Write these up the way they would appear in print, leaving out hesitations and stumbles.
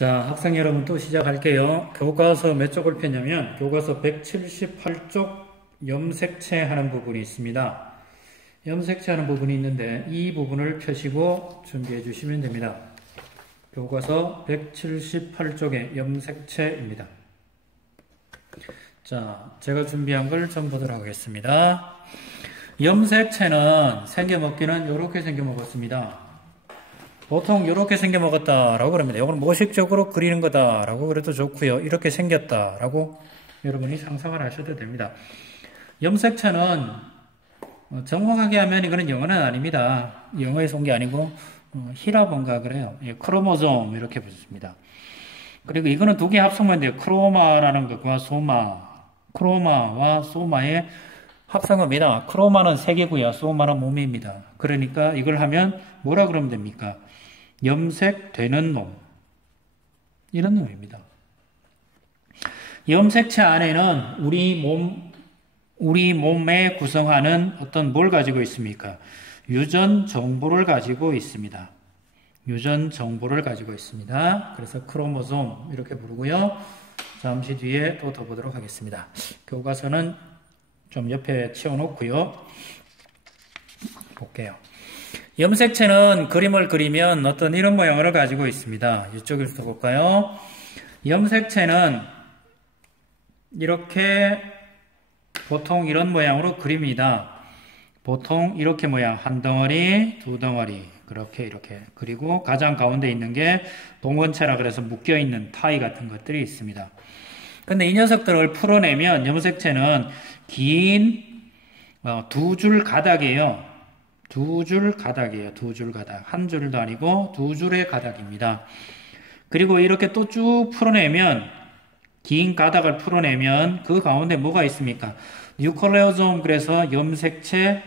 자, 학생 여러분 또 시작할게요. 교과서 몇 쪽을 폈냐면 교과서 178쪽 염색체 하는 부분이 있습니다. 염색체 하는 부분이 있는데 이 부분을 펴시고 준비해 주시면 됩니다. 교과서 178쪽의 염색체입니다. 자, 제가 준비한 걸 좀 보도록 하겠습니다. 염색체는 생겨먹기는 이렇게 생겨먹었습니다. 보통 이렇게 생겨먹었다라고 그럽니다. 이건 모식적으로 그리는 거다라고 그래도 좋고요. 이렇게 생겼다라고 여러분이 상상을 하셔도 됩니다. 염색체는 정확하게 하면 이거는 영어는 아닙니다. 영어에서 온 게 아니고 히라본가 그래요. 크로모솜 이렇게 붙습니다. 그리고 이거는 두 개 합성만 돼요. 크로마라는 것과 소마, 크로마와 소마의 합성어입니다. 크로마는 색이고요. 소마는 몸입니다. 그러니까 이걸 하면 뭐라 그러면 됩니까? 염색되는 놈. 이런 놈입니다. 염색체 안에는 우리 몸에 구성하는 어떤 뭘 가지고 있습니까? 유전 정보를 가지고 있습니다. 유전 정보를 가지고 있습니다. 그래서 크로모솜 이렇게 부르고요. 잠시 뒤에 또 더 보도록 하겠습니다. 교과서는 좀 옆에 치워놓고요. 볼게요. 염색체는 그림을 그리면 어떤 이런 모양을 가지고 있습니다. 이쪽에서 볼까요? 염색체는 이렇게 보통 이런 모양으로 그립니다. 보통 이렇게 모양, 한 덩어리, 두 덩어리, 이렇게. 그리고 가장 가운데 있는 게 동원체라 그래서 묶여있는 타이 같은 것들이 있습니다. 근데 이 녀석들을 풀어내면 염색체는 긴 두 줄 가닥이에요. 두 줄 가닥이에요. 두 줄 가닥. 한 줄도 아니고 두 줄의 가닥입니다. 그리고 이렇게 또 쭉 풀어내면 긴 가닥을 풀어내면 그 가운데 뭐가 있습니까? 뉴클레오솜 그래서 염색체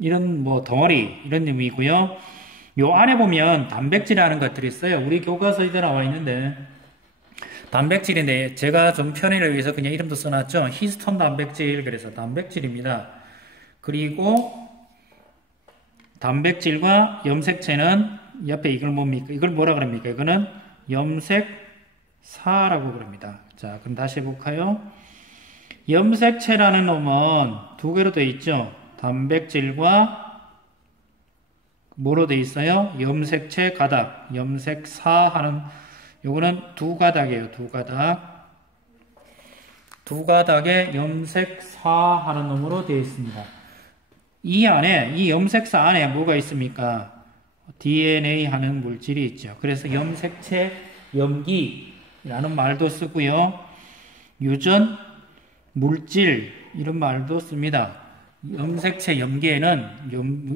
이런 덩어리 이런 의미고요. 요 안에 보면 단백질이라는 것들이 있어요. 우리 교과서에도 나와 있는데 단백질인데 제가 좀 편의를 위해서 그냥 이름도 써놨죠. 히스톤 단백질 그래서 단백질입니다. 그리고 단백질과 염색체는 옆에 이걸 뭡니까? 이걸 뭐라 그럽니까? 이거는 염색사라고 그럽니다. 자, 그럼 다시 해볼까요? 염색체라는 놈은 두 개로 되어 있죠. 단백질과 뭐로 되어 있어요? 염색체 가닥, 염색사 하는 요거는 두 가닥이에요. 두 가닥. 두 가닥의 염색사 하는 놈으로 되어 있습니다. 이 안에, 이 염색사 안에 뭐가 있습니까? DNA 하는 물질이 있죠. 그래서 염색체 염기라는 말도 쓰고요. 유전 물질 이런 말도 씁니다. 염색체 염기에는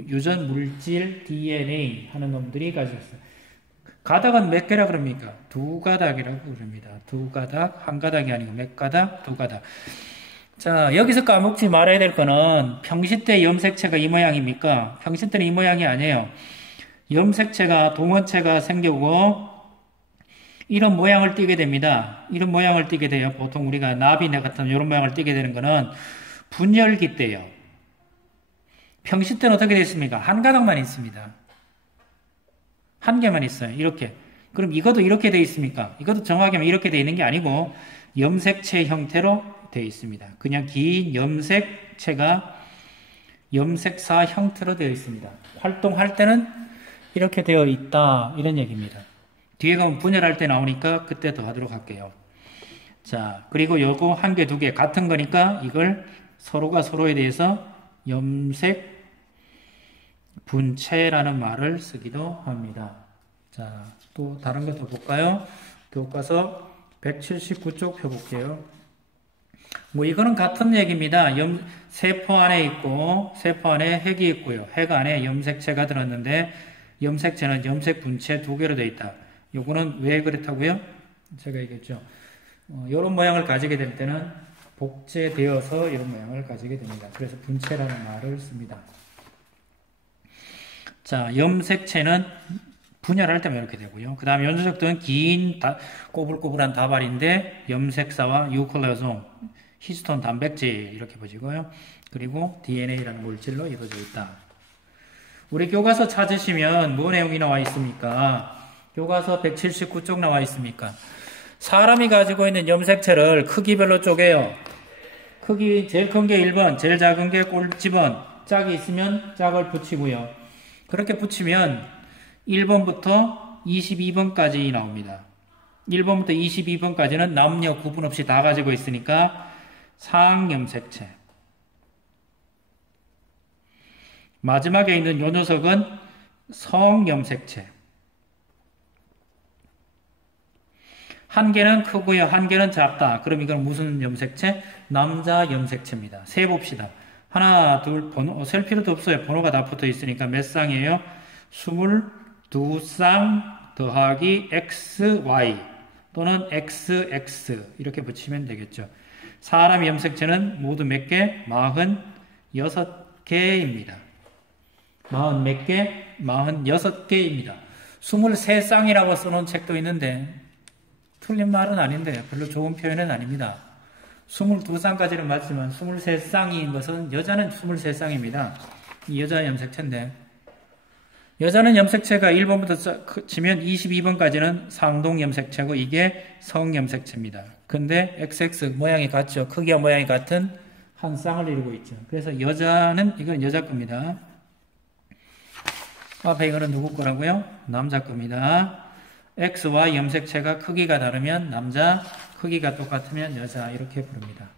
유전 물질 DNA 하는 놈들이 가지고 있어요. 가닥은 몇 개라 그럽니까? 두 가닥이라고 그럽니다. 두 가닥, 한 가닥이 아니고 몇 가닥, 두 가닥. 자, 여기서 까먹지 말아야 될 거는 평시 때 염색체가 이 모양입니까? 평시 때는 이 모양이 아니에요. 염색체가 동원체가 생기고 이런 모양을 띠게 됩니다. 이런 모양을 띠게 돼요. 보통 우리가 나비네 같은 이런 모양을 띠게 되는 거는 분열기 때예요. 평시 때는 어떻게 되어 있습니까? 한 가닥만 있습니다. 한 개만 있어요. 이렇게. 그럼 이것도 이렇게 되어 있습니까? 이것도 정확히 하면 이렇게 되어 있는 게 아니고 염색체 형태로 되어 있습니다. 그냥 긴 염색체가 염색사 형태로 되어 있습니다. 활동할 때는 이렇게 되어 있다. 이런 얘기입니다. 뒤에 가면 분열할 때 나오니까 그때 더 하도록 할게요. 자, 그리고 요거 한 개, 두 개 같은 거니까 이걸 서로가 서로에 대해서 염색 분체라는 말을 쓰기도 합니다. 자, 또 다른 거 더 볼까요? 교과서 179쪽 펴볼게요. 이거는 같은 얘기입니다. 세포 안에 있고, 세포 안에 핵이 있고요. 핵 안에 염색체가 들었는데, 염색체는 염색 분체 두 개로 되어 있다. 요거는 왜 그렇다고요? 제가 얘기했죠. 이런 모양을 가지게 될 때는 복제되어서 이런 모양을 가지게 됩니다. 그래서 분체라는 말을 씁니다. 자, 염색체는 분열할 때만 이렇게 되고요. 그 다음에 요 녀석들은 긴 꼬불꼬불한 다발인데 염색사와 유클레오솜, 히스톤 단백질 이렇게 보시고요. 그리고 DNA라는 물질로 이루어져 있다. 우리 교과서 찾으시면 뭐 내용이 나와 있습니까? 교과서 179쪽 나와 있습니까? 사람이 가지고 있는 염색체를 크기별로 쪼개요. 크기 제일 큰 게 1번, 제일 작은 게 꼴찌번, 짝이 있으면 짝을 붙이고요. 그렇게 붙이면 1번부터 22번까지 나옵니다. 1번부터 22번까지는 남녀 구분 없이 다 가지고 있으니까 상염색체. 마지막에 있는 요 녀석은 성염색체. 한 개는 크고요, 한 개는 작다. 그럼 이건 무슨 염색체? 남자 염색체입니다. 세 봅시다. 하나, 둘, 번호, 셀 필요도 없어요. 번호가 다 붙어 있으니까 몇 쌍이에요? 22쌍 더하기 XY 또는 XX 이렇게 붙이면 되겠죠. 사람 염색체는 모두 몇 개? 46개입니다. 40 몇 개? 46개입니다. 23쌍이라고 써놓은 책도 있는데 틀린 말은 아닌데 별로 좋은 표현은 아닙니다. 22쌍까지는 맞지만 23쌍인 것은 여자는 23쌍입니다. 이 여자 염색체인데 여자는 염색체가 1번부터 치면 22번까지는 상동 염색체고 이게 성 염색체입니다. 근데 XX 모양이 같죠. 크기와 모양이 같은 한 쌍을 이루고 있죠. 그래서 여자는 이건 여자 겁니다. 앞에 이거는 누구 거라고요? 남자 겁니다. XY 염색체가 크기가 다르면 남자, 크기가 똑같으면 여자 이렇게 부릅니다.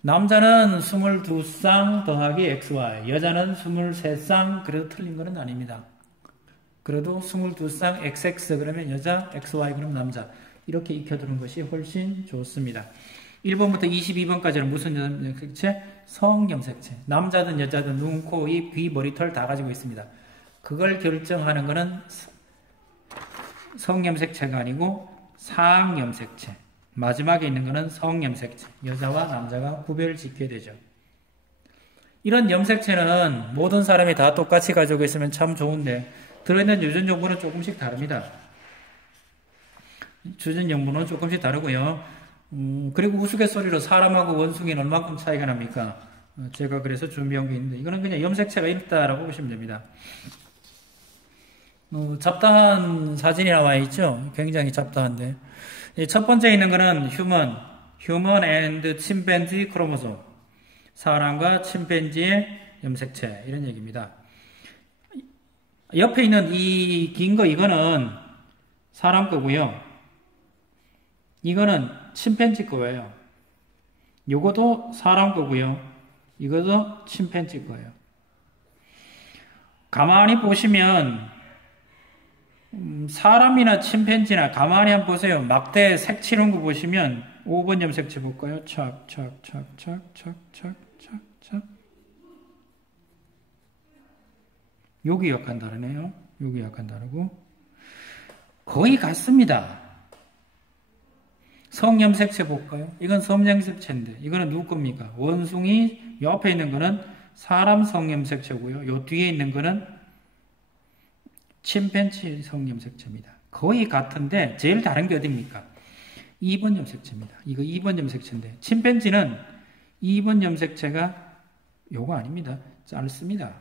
남자는 22쌍 더하기 XY, 여자는 23쌍, 그래도 틀린 거는 아닙니다. 그래도 22쌍 XX 그러면 여자, XY 그러면 남자 이렇게 익혀두는 것이 훨씬 좋습니다. 1번부터 22번까지는 무슨 염색체? 성염색체. 남자든 여자든 눈, 코, 입, 귀, 머리털 다 가지고 있습니다. 그걸 결정하는 것은 성염색체가 아니고 상염색체. 마지막에 있는 것은 성염색체. 여자와 남자가 구별을 지켜야 되죠. 이런 염색체는 모든 사람이 다 똑같이 가지고 있으면 참 좋은데 들어있는 유전 정보는 조금씩 다릅니다. 유전 정보는 조금씩 다르고요. 그리고 우스갯소리로 사람하고 원숭이는 얼마큼 차이가 납니까? 제가 그래서 준비한 게 있는데 이거는 그냥 염색체가 있다라고 보시면 됩니다. 잡다한 사진이 나와 있죠. 굉장히 잡다한데 첫 번째 있는 거는 human and chimpanzee chromosome. 사람과 침팬지의 염색체 이런 얘기입니다. 옆에 있는 이 긴 거 이거는 사람 거고요. 이거는 침팬지 거예요. 요것도 사람 거고요. 이것도 침팬지 거예요. 가만히 보시면 사람이나 침팬지나 가만히 한번 보세요. 막대 색 칠한 거 보시면 5번 염색체 볼까요? 착. 여기 약간 다르네요. 여기 약간 다르고 거의 같습니다. 성염색체 볼까요? 이건 성염색체인데 이거는 누구 겁니까? 원숭이. 옆에 있는 거는 사람 성염색체고요. 요 뒤에 있는 거는 침팬지 성염색체입니다. 거의 같은데 제일 다른 게 어디입니까? 2번 염색체입니다. 이거 2번 염색체인데 침팬지는 2번 염색체가 요거 아닙니다. 짧습니다.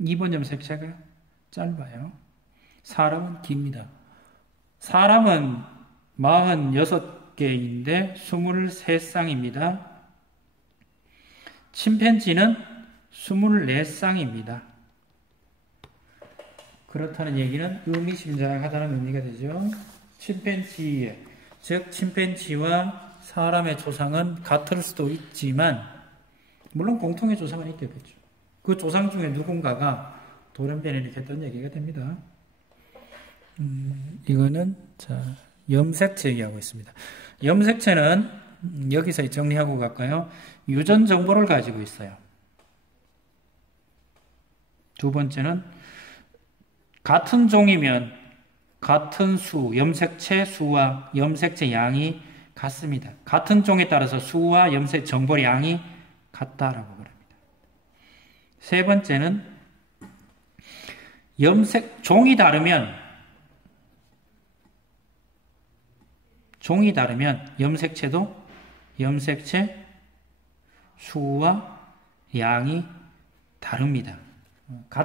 2번 염색체가 짧아요. 사람은 깁니다. 사람은 46개인데 23쌍입니다. 침팬지는 24쌍입니다. 그렇다는 얘기는 의미심장하다는 의미가 되죠. 침팬지, 즉 침팬지와 사람의 조상은 같을 수도 있지만 물론 공통의 조상은 있겠죠. 그 조상 중에 누군가가 돌연변이를 일으켰던 얘기가 됩니다. 이거는 염색체 얘기하고 있습니다. 염색체는 여기서 정리하고 갈까요? 유전 정보를 가지고 있어요. 두 번째는 같은 종이면 같은 수, 염색체 수와 염색체 양이 같습니다. 같은 종에 따라서 수와 염색 정보 양이 같다라고 그럽니다. 세 번째는 종이 다르면 염색체도 염색체 수와 양이 다릅니다.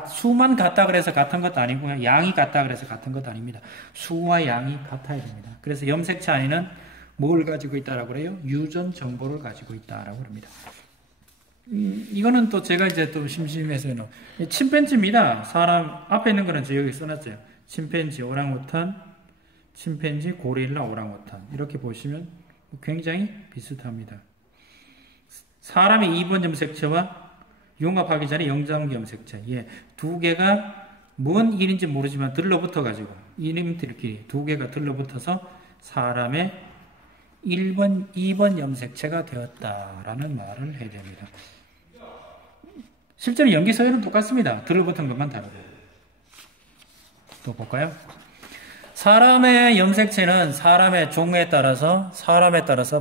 수만 같다 그래서 같은 것도 아니고요. 양이 같다 그래서 같은 것도 아닙니다. 수와 양이 같아야 됩니다. 그래서 염색체 안에는 뭘 가지고 있다라고 그래요? 유전 정보를 가지고 있다라고 합니다. 이거는 또 제가 이제 또 심심해서는 침팬지입니다. 사람 앞에 있는 거는 저 여기 써놨어요. 침팬지, 오랑우탄, 침팬지, 고릴라, 오랑우탄 이렇게 보시면 굉장히 비슷합니다. 사람의 2번 염색체와 융합하기 전에 영장기 염색체, 두 개가 뭔 일인지 모르지만 들러붙어 가지고 이름들끼리 두 개가 들러붙어서 사람의 1번, 2번 염색체가 되었다라는 말을 해야 됩니다. 실제로 염기서열은 똑같습니다. 들러붙은 것만 다르고. 또 볼까요? 사람의 염색체는 사람의 종에 따라서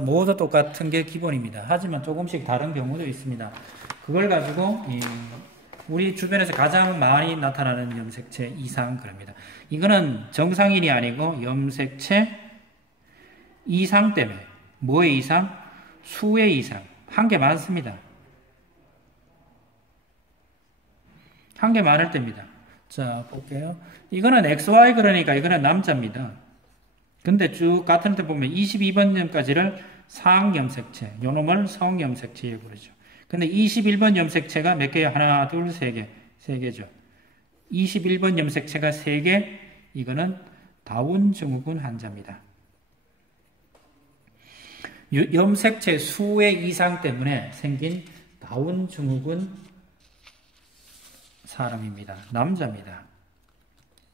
모두 똑같은 게 기본입니다. 하지만 조금씩 다른 경우도 있습니다. 그걸 가지고 우리 주변에서 가장 많이 나타나는 염색체 이상 그럽니다. 이거는 정상인이 아니고 염색체 이상 때문에 뭐의 이상? 수의 이상. 한 개 많습니다. 한 개 많을 때입니다. 자, 볼게요. 이거는 XY 그러니까 이거는 남자입니다. 근데 쭉 같은 데 보면 22번염까지를 상염색체, 요놈을 성염색체에 부르죠. 근데 21번 염색체가 몇 개예요? 하나, 둘, 세 개. 세 개죠. 21번 염색체가 3개, 이거는 다운 증후군 환자입니다. 염색체 수의 이상 때문에 생긴 다운 증후군 사람입니다. 남자입니다.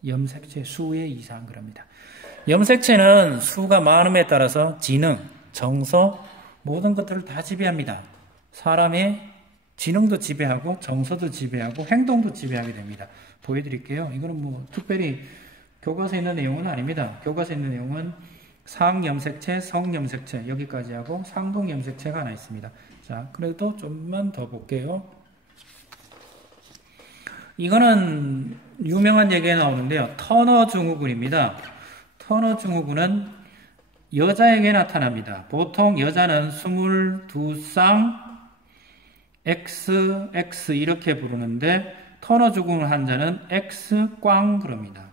염색체 수의 이상 그럽니다. 염색체는 수가 많음에 따라서 지능, 정서, 모든 것들을 다 지배합니다. 사람의 지능도 지배하고 정서도 지배하고 행동도 지배하게 됩니다. 보여드릴게요. 이거는 뭐 특별히 교과서에 있는 내용은 아닙니다. 교과서에 있는 내용은 상염색체, 성염색체 여기까지 하고 상동염색체가 하나 있습니다. 자, 그래도 좀만 더 볼게요. 이거는 유명한 얘기에 나오는데요. 터너 증후군입니다. 터너 증후군은 여자에게 나타납니다. 보통 여자는 22쌍 XX 이렇게 부르는데 터너 증후군 환자는 X꽝 그럽니다.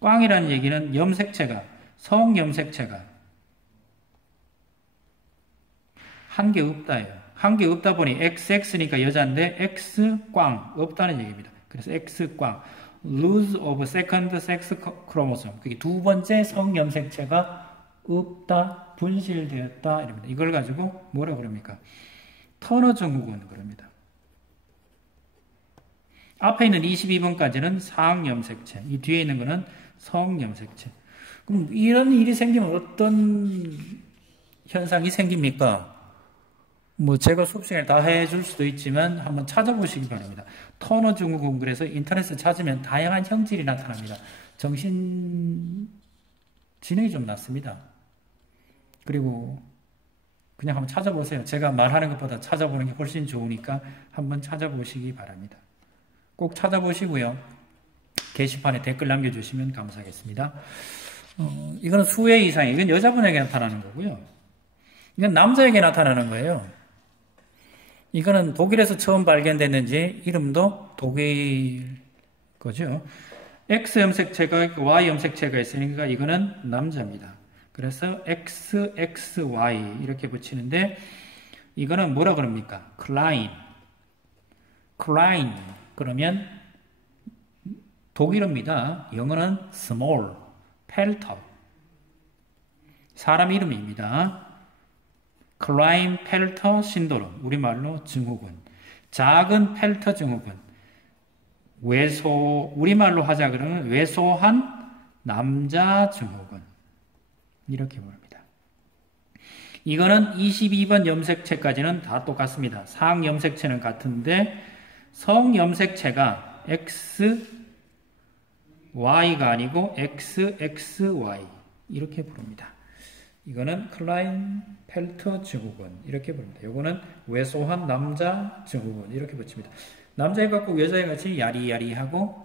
꽝이라는 얘기는 염색체가 성염색체가 한 개 없다예요. 한 개 없다 보니 XX니까 여자인데 X꽝 없다는 얘기입니다. 그래서 X꽝 lose of second sex chromosome 그게 두 번째 성염색체가 없다, 분실되었다 이럽니다. 이걸 가지고 뭐라 그럽니까? 터너 증후군 그럽니다. 앞에 있는 22번까지는 상염색체, 이 뒤에 있는 거는 성염색체. 그럼 이런 일이 생기면 어떤 현상이 생깁니까? 뭐 제가 수업 시간에 다 해줄 수도 있지만 한번 찾아보시기 바랍니다. 터너 증후군 그래서 인터넷에 찾으면 다양한 형질이 나타납니다. 정신 지능이 좀 낮습니다. 그리고 그냥 한번 찾아보세요. 제가 말하는 것보다 찾아보는 게 훨씬 좋으니까 한번 찾아보시기 바랍니다. 꼭 찾아보시고요. 게시판에 댓글 남겨주시면 감사하겠습니다. 이건 수의 이상, 이건 여자분에게 나타나는 거고요. 이건 남자에게 나타나는 거예요. 이거는 독일에서 처음 발견됐는지 이름도 독일 거죠. X 염색체가 있고 Y 염색체가 있으니까 이거는 남자입니다. 그래서 XXY 이렇게 붙이는데 이거는 뭐라 그럽니까? 클라인 그러면 독일어입니다. 영어는 small, 펠터 사람 이름입니다. 클라인 펠터 신도롬 우리말로 증후군 작은 펠터 증후군 우리말로 하자 그러면 왜소한 남자 증후군 이렇게 부릅니다. 이거는 22번 염색체까지는 다 똑같습니다. 상염색체는 같은데 성염색체가 XY가 아니고 XXY 이렇게 부릅니다. 이거는 클라인펠터 증후군 이렇게 부릅니다. 이거는 왜소한 남자 증후군 이렇게 붙입니다. 남자애가 꼭 여자애같이 야리야리하고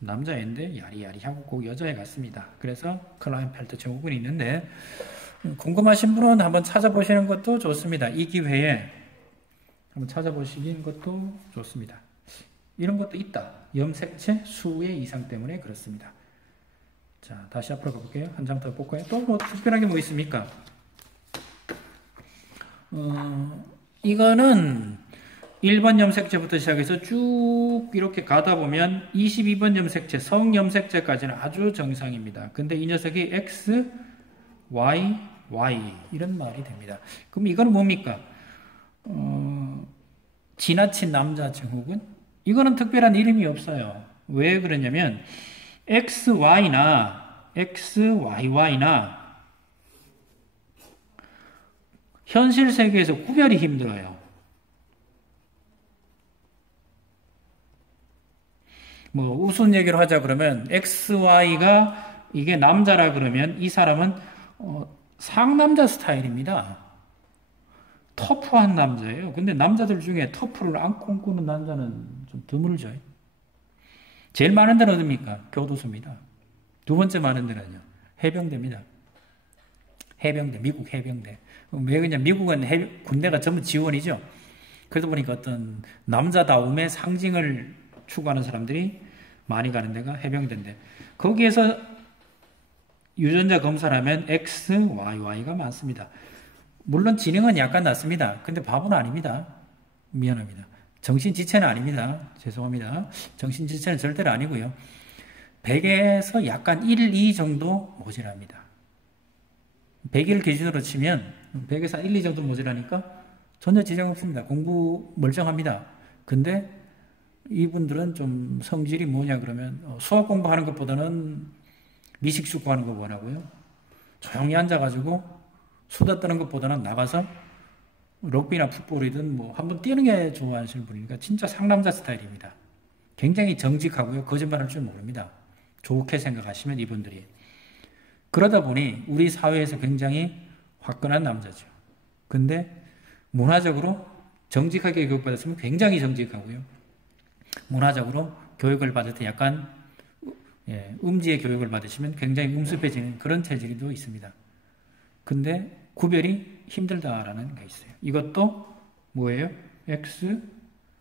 남자애인데 야리야리하고 꼭 여자애 같습니다. 그래서 클라인펠터 증후군이 있는데 궁금하신 분은 한번 찾아보시는 것도 좋습니다. 이 기회에 한번 찾아보시는 것도 좋습니다. 이런 것도 있다. 염색체 수의 이상 때문에 그렇습니다. 자, 다시 앞으로 가볼게요. 한 장 더 볼까요? 또 뭐 특별하게 뭐 있습니까? 이거는 1번 염색체부터 시작해서 쭉 이렇게 가다 보면 22번 염색체, 성염색체까지는 아주 정상입니다. 근데 이 녀석이 X, Y, Y 이런 말이 됩니다. 그럼 이거는 뭡니까? 지나친 남자 증후군? 이거는 특별한 이름이 없어요. 왜 그러냐면 XY나 XYY나 현실 세계에서 구별이 힘들어요. 뭐 우스운 얘기를 하자 그러면 XY가 이게 남자라 그러면 이 사람은 상남자 스타일입니다. 터프한 남자예요. 근데 남자들 중에 터프를 안 꿈꾸는 남자는 좀 드물죠. 제일 많은 데는 어딥니까? 교도소입니다. 두 번째 많은 데는요. 해병대입니다. 해병대, 미국 해병대. 왜 그냥 미국은 군대가 전부 지원이죠. 그러다 보니까 어떤 남자다움의 상징을 추구하는 사람들이 많이 가는 데가 해병대인데 거기에서 유전자 검사를 하면 X, Y, Y가 많습니다. 물론 지능은 약간 낮습니다. 근데 바보는 아닙니다. 미안합니다. 정신지체는 아닙니다. 죄송합니다. 정신지체는 절대로 아니고요. 100에서 약간 1, 2 정도 모자랍니다. 100일 기준으로 치면 100에서 1, 2 정도 모자라니까 전혀 지장 없습니다. 공부 멀쩡합니다. 근데 이분들은 좀 성질이 뭐냐 그러면 수학 공부하는 것보다는 미식축구 하는 거 원하고요. 조용히 앉아가지고 수다 떠는 것보다는 나가서 럭비나 풋볼이든 뭐 한번 뛰는 게 좋아하시는 분이니까 진짜 상남자 스타일입니다. 굉장히 정직하고요. 거짓말할 줄 모릅니다. 좋게 생각하시면 이분들이. 그러다 보니 우리 사회에서 굉장히 화끈한 남자죠. 근데 문화적으로 정직하게 교육받았으면 굉장히 정직하고요. 문화적으로 교육을 받을 때 약간 음지의 교육을 받으시면 굉장히 음습해지는 그런 체질도 있습니다. 근데 구별이 힘들다라는 게 있어요. 이것도 뭐예요? X,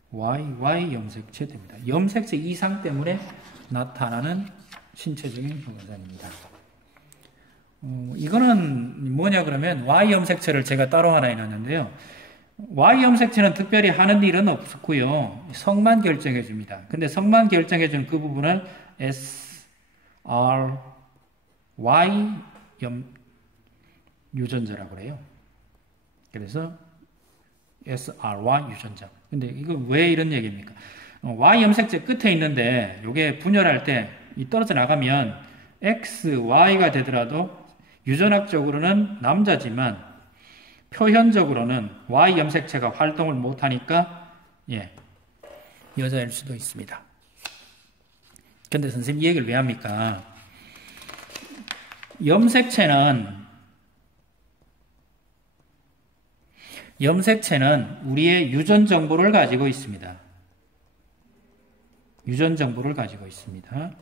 Y, Y 염색체 됩니다. 염색체 이상 때문에 나타나는 신체적인 현상입니다. 이거는 뭐냐 그러면 Y 염색체를 제가 따로 하나 해놨는데요. Y 염색체는 특별히 하는 일은 없고요. 성만 결정해 줍니다. 근데 성만 결정해 주는 그 부분을 SRY 유전자라고 그래요. 그래서 SRY 유전자. 근데 이거 왜 이런 얘기입니까? Y 염색체 끝에 있는데 이게 분열할 때 이 떨어져 나가면 XY가 되더라도 유전학적으로는 남자지만 표현적으로는 Y 염색체가 활동을 못하니까 여자일 수도 있습니다. 근데 선생님 이 얘기를 왜 합니까? 염색체는 우리의 유전 정보를 가지고 있습니다. 유전 정보를 가지고 있습니다.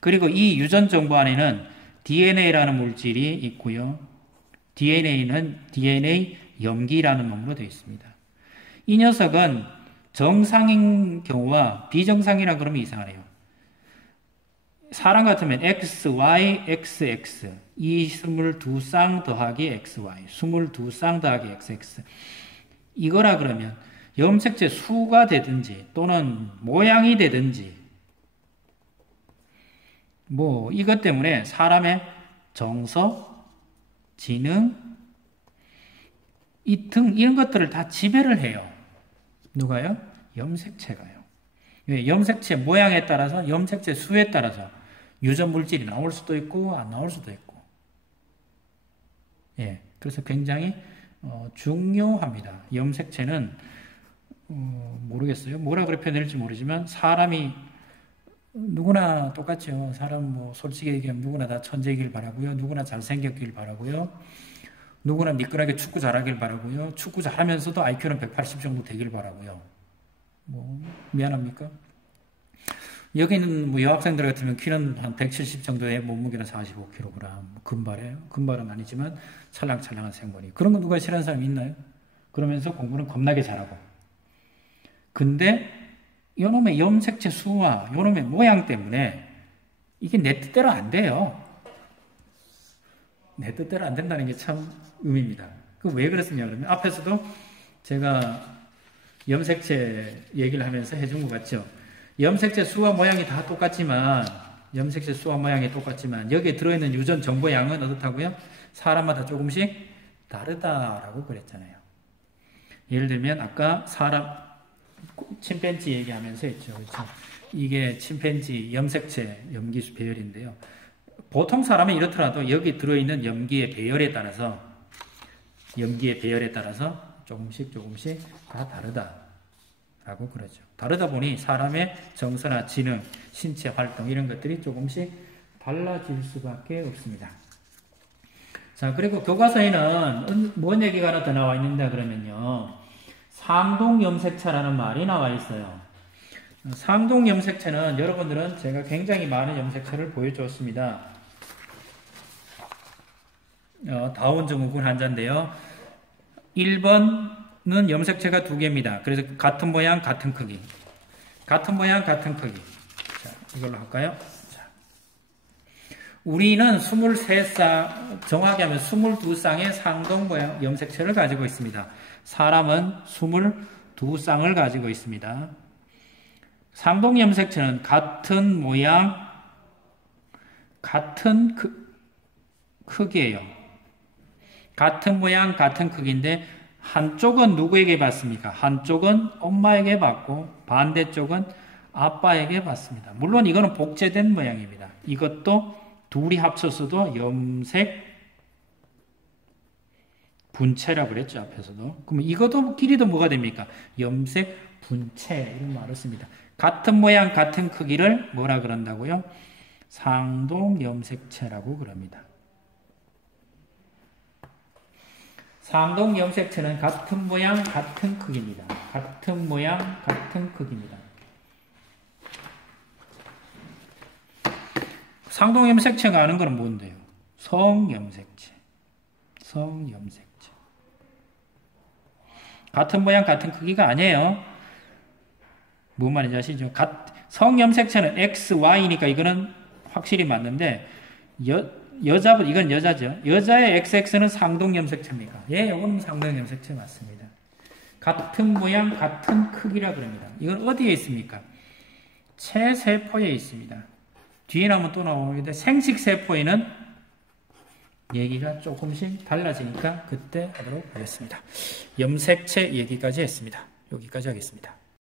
그리고 이 유전 정보 안에는 DNA라는 물질이 있고요. DNA는 DNA 염기라는 놈으로 되어 있습니다. 이 녀석은 정상인 경우와 비정상이라 그러면 이상하네요. 사람 같으면 XY, XX 이 22쌍 더하기 XY 22쌍 더하기 XX 이거라 그러면 염색체 수가 되든지 또는 모양이 되든지 뭐 이것 때문에 사람의 정서, 지능 이런 것들을 다 지배를 해요. 누가요? 염색체가요. 염색체 모양에 따라서 염색체 수에 따라서 유전 물질이 나올 수도 있고 안 나올 수도 있고 그래서 굉장히 중요합니다. 염색체는 모르겠어요. 뭐라 그래 표현될지 모르지만 사람이 누구나 똑같죠. 사람 뭐 솔직히 얘기하면 누구나 다 천재이길 바라고요. 누구나 잘생겼길 바라고요. 누구나 미끈하게 축구 잘하길 바라고요. 축구 잘하면서도 IQ는 180 정도 되길 바라고요. 뭐 미안합니까? 여기는 뭐 여학생들 같으면 키는 한 170 정도의 몸무게는 45kg. 금발이에요. 금발은 아니지만 찰랑찰랑한 생머리. 그런 거 누가 싫어하는 사람이 있나요? 그러면서 공부는 겁나게 잘하고 근데 요놈의 염색체 수와 요놈의 모양 때문에 이게 내 뜻대로 안 돼요. 내 뜻대로 안 된다는 게 참 의미입니다. 그 왜 그랬느냐 그러면 앞에서도 제가 염색체 얘기를 하면서 해준 것 같죠. 염색체 수와 모양이 다 똑같지만 염색체 수와 모양이 똑같지만 여기에 들어있는 유전 정보양은 어떻다고요? 사람마다 조금씩 다르다라고 그랬잖아요. 예를 들면 아까 사람 침팬지 얘기하면서 했죠. 그렇죠? 이게 침팬지 염색체 염기수 배열인데요. 보통 사람은 이렇더라도 여기 들어있는 염기의 배열에 따라서 조금씩 다 다르다라고 그러죠. 다르다 보니 사람의 정서나 지능, 신체 활동 이런 것들이 조금씩 달라질 수밖에 없습니다. 자, 그리고 교과서에는 뭔 얘기가 하나 더 나와 있는다 그러면요. 상동염색체라는 말이 나와 있어요. 상동염색체는 여러분들은 제가 굉장히 많은 염색체를 보여주었습니다. 다운 증후군 환자인데요. 1번은 염색체가 2개입니다. 그래서 같은 모양, 같은 크기. 같은 모양, 같은 크기. 자, 이걸로 할까요? 자. 우리는 23쌍, 정확히 하면 22쌍의 상동 모양 염색체를 가지고 있습니다. 사람은 22쌍을 가지고 있습니다. 상동 염색체는 같은 모양, 같은 크기예요. 같은 모양, 같은 크기인데 한쪽은 누구에게 받습니까? 한쪽은 엄마에게 받고 반대쪽은 아빠에게 받습니다. 물론 이거는 복제된 모양입니다. 이것도 둘이 합쳐서도 염색 분체라고 그랬죠. 앞에서도. 그러면 이것도 길이도 뭐가 됩니까? 염색 분체 이런 말을 씁니다. 같은 모양, 같은 크기를 뭐라 그런다고요? 상동 염색체라고 그럽니다. 상동 염색체는 같은 모양, 같은 크기입니다. 같은 모양, 같은 크기입니다. 상동 염색체가 아는 건 뭔데요? 성염색체. 성염색체. 같은 모양, 같은 크기가 아니에요. 뭔 말인지 아시죠? 성염색체는 X, Y니까 이거는 확실히 맞는데, 이건 여자죠. 여자의 XX는 상동염색체입니까? 예, 이거는 상동염색체 맞습니다. 같은 모양, 같은 크기라 그럽니다. 이건 어디에 있습니까? 체세포에 있습니다. 뒤에 나오면 또 나오는데 생식세포에는 얘기가 조금씩 달라지니까 그때 하도록 하겠습니다. 염색체 얘기까지 했습니다. 여기까지 하겠습니다.